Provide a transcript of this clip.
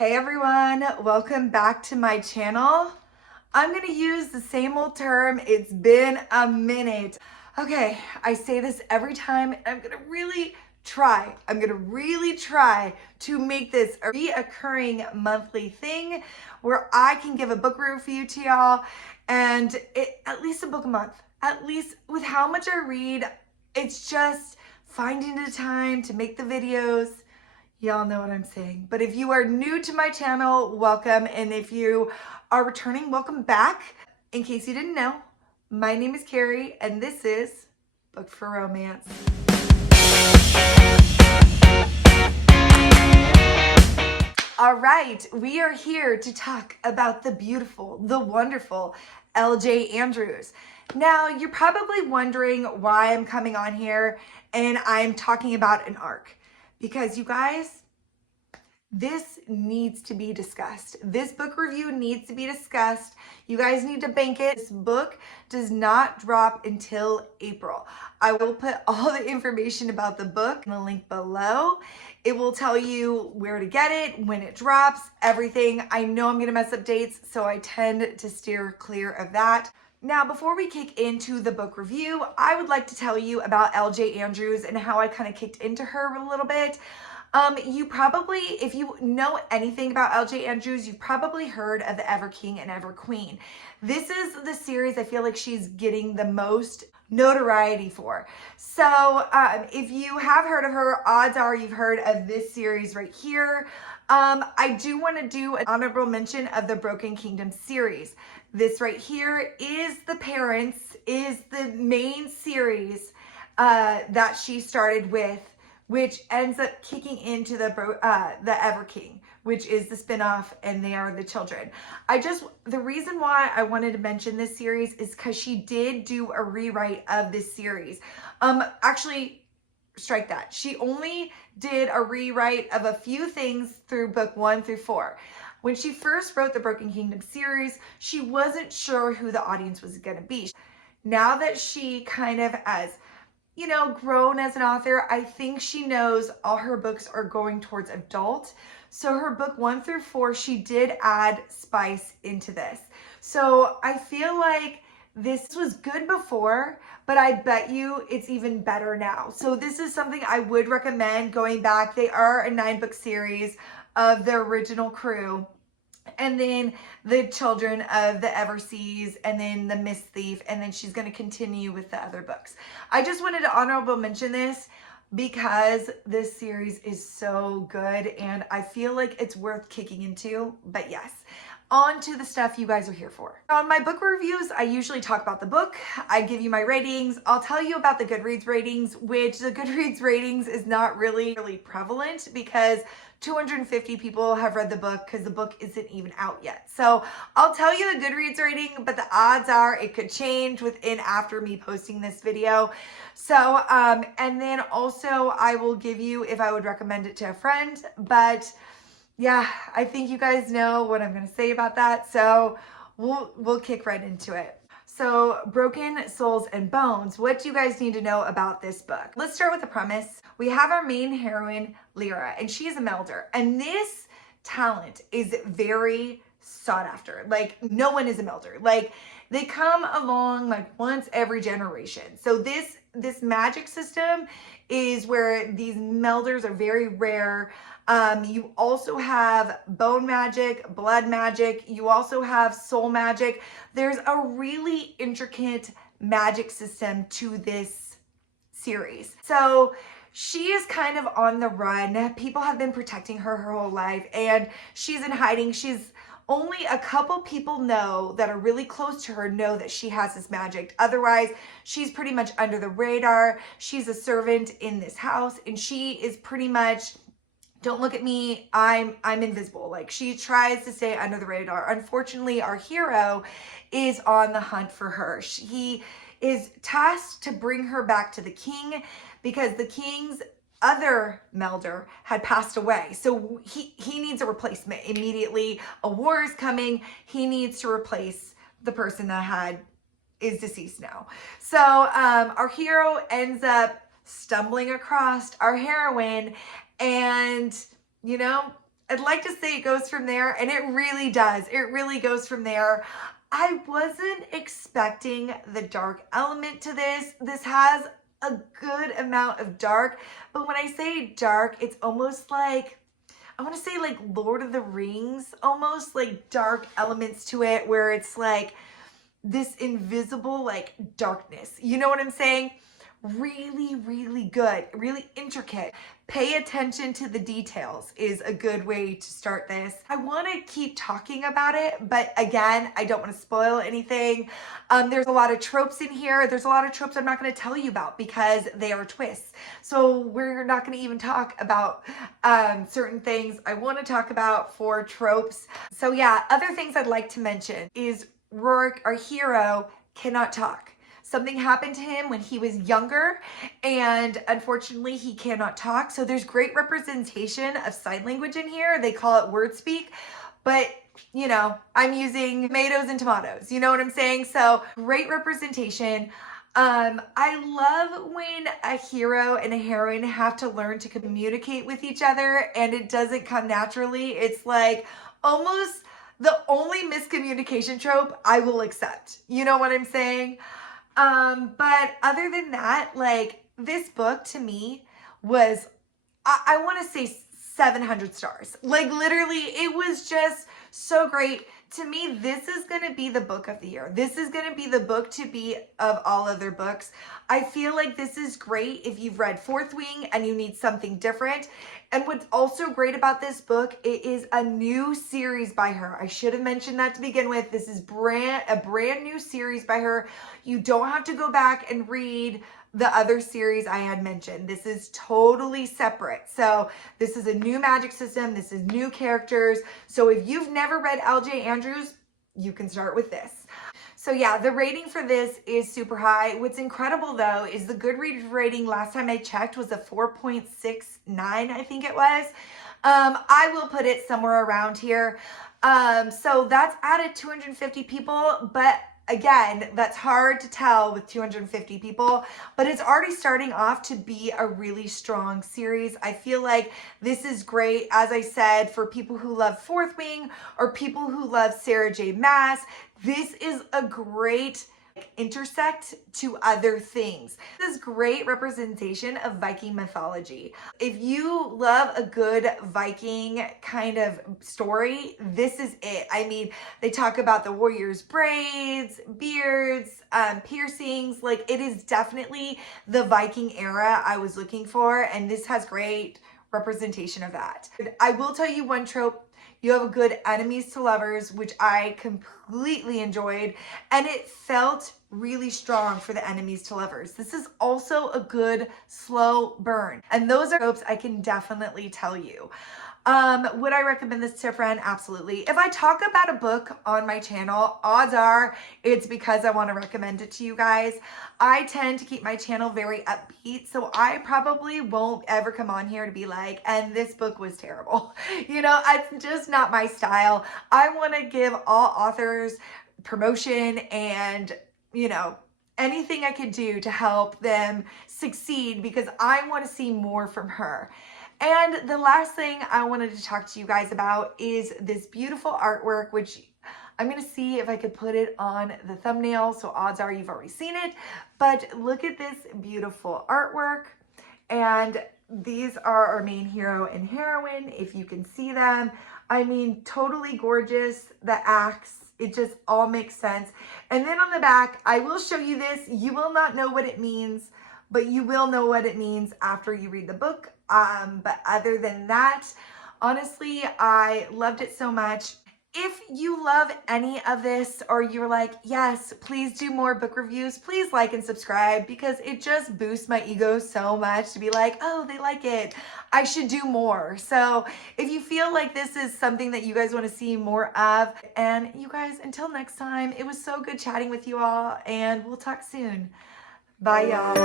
Hey everyone, welcome back to my channel. I'm gonna use the same old term, it's been a minute. Okay, I say this every time and I'm gonna really try to make this a reoccurring monthly thing where I can give a book review to y'all and at least a book a month. At least with how much I read, it's just finding the time to make the videos. Y'all know what I'm saying. But if you are new to my channel, welcome. And if you are returning, welcome back. In case you didn't know, my name is Carrie and this is Book for Romance. All right, we are here to talk about the beautiful, the wonderful L.J. Andrews. Now, you're probably wondering why I'm coming on here and I'm talking about an arc. Because you guys, this needs to be discussed. This book review needs to be discussed. You guys need to bank it. This book does not drop until April. I will put all the information about the book in the link below. It will tell you where to get it, when it drops, everything. I know I'm gonna mess up dates, so I tend to steer clear of that. Now, before we kick into the book review, I would like to tell you about L.J. Andrews and how I kind of kicked into her a little bit. You probably, if you know anything about L.J. Andrews, you've probably heard of the Ever King and Ever Queen. This is the series I feel like she's getting the most notoriety for. So if you have heard of her, odds are you've heard of this series right here. I do want to do an honorable mention of the Broken Kingdom series. This right here is the parents, is the main series that she started with, which ends up kicking into the Ever King, which is the spinoff, and they are the children. The reason why I wanted to mention this series is because she did do a rewrite of this series. Actually, strike that. She only did a rewrite of a few things through book 1 through 4. When she first wrote the Broken Kingdom series, she wasn't sure who the audience was going to be. Now that she kind of has, you know, grown as an author, I think she knows all her books are going towards adult. So her book 1 through 4, she did add spice into this. So I feel like this was good before, but I bet you it's even better now. So this is something I would recommend going back. They are a 9-book series of the original crew. And then the children of the Everseas, and then the Miss Thief, and then she's going to continue with the other books. I just wanted to honorable mention this because this series is so good and I feel like it's worth kicking into. But yes, on to the stuff you guys are here for. On my book reviews, I usually talk about the book. I give you my ratings. I'll tell you about the Goodreads ratings, which the Goodreads ratings is not really prevalent because 250 people have read the book because the book isn't even out yet. So I'll tell you the Goodreads rating, but the odds are it could change after me posting this video. So, and then also I will give you if I would recommend it to a friend, but yeah, I think you guys know what I'm going to say about that. So we'll kick right into it. So Broken Souls and Bones, what do you guys need to know about this book? Let's start with the premise. We have our main heroine, Lyra, and she's a melder. And this talent is very sought after. Like, no one is a melder. Like, they come along like once every generation. So this magic system is where these melders are very rare. You also have bone magic, blood magic. You also have soul magic. There's a really intricate magic system to this series. So she is kind of on the run. People have been protecting her whole life and she's in hiding. Only a couple people know that are really close to her know that she has this magic. Otherwise, she's pretty much under the radar. She's a servant in this house and she is pretty much, don't look at me, I'm invisible. Like, she tries to stay under the radar. Unfortunately, our hero is on the hunt for her. He is tasked to bring her back to the king because the king's other melder had passed away. So he needs a replacement immediately. A war is coming. He needs to replace the person that is deceased now. So our hero ends up stumbling across our heroine, and you know, I'd like to say it goes from there, and it really does. It really goes from there. I wasn't expecting the dark element to this. This has a good amount of dark, but when I say dark, it's almost like, I want to say like Lord of the Rings, almost like dark elements to it, where it's like this invisible like darkness. You know what I'm saying? Really, really good, really intricate. Pay attention to the details is a good way to start this. I want to keep talking about it, but again, I don't want to spoil anything. There's a lot of tropes in here. There's a lot of tropes I'm not going to tell you about because they are twists. So we're not going to even talk about certain things I want to talk about for tropes. So yeah, other things I'd like to mention is Rourke, our hero, cannot talk. Something happened to him when he was younger, and unfortunately he cannot talk. So there's great representation of sign language in here. They call it word speak, but you know, I'm using tomatoes and tomatoes. You know what I'm saying? So great representation. I love when a hero and a heroine have to learn to communicate with each other and it doesn't come naturally. It's like almost the only miscommunication trope I will accept. You know what I'm saying? But other than that, like this book to me was, I want to say 700 stars. Like literally, it was just so great. To me, this is going to be the book of the year. This is going to be the book to be of all other books. I feel like this is great if you've read Fourth Wing and you need something different. And what's also great about this book, it is a new series by her. I should have mentioned that to begin with. This is a brand new series by her. You don't have to go back and read the other series I had mentioned. This is totally separate. So this is a new magic system. This is new characters. So if you've never read L.J. Andrews, you can start with this. So yeah, the rating for this is super high. What's incredible though is the Goodreads rating last time I checked was a 4.69, I think it was. I will put it somewhere around here. So that's added 250 people, but again, that's hard to tell with 250 people, but it's already starting off to be a really strong series. I feel like this is great, as I said, for people who love Fourth Wing or people who love Sarah J. Maas. This is a great intersect to other things. This is great representation of Viking mythology. If you love a good Viking kind of story, this is it. I mean, they talk about the warriors' braids, beards, piercings. Like it is definitely the Viking era I was looking for, and this has great representation of that. I will tell you one trope. You have a good enemies to lovers, which I completely enjoyed, and it felt really strong for the enemies to lovers. This is also a good slow burn, and those are tropes I can definitely tell you. Would I recommend this to a friend? Absolutely. If I talk about a book on my channel, odds are it's because I want to recommend it to you guys. I tend to keep my channel very upbeat, so I probably won't ever come on here to be like, and this book was terrible. You know, it's just not my style. I want to give all authors promotion and, you know, anything I could do to help them succeed because I want to see more from her. And the last thing I wanted to talk to you guys about is this beautiful artwork, which I'm going to see if I could put it on the thumbnail. So odds are you've already seen it, but look at this beautiful artwork. And these are our main hero and heroine, if you can see them. I mean, totally gorgeous. The axe, it just all makes sense. And then on the back, I will show you this. You will not know what it means, but you will know what it means after you read the book. But other than that, honestly, I loved it so much. If you love any of this or you're like, yes, please do more book reviews, please like and subscribe because it just boosts my ego so much to be like, oh, they like it. I should do more. So if you feel like this is something that you guys want to see more of, and you guys, until next time, it was so good chatting with you all and we'll talk soon. Bye, y'all.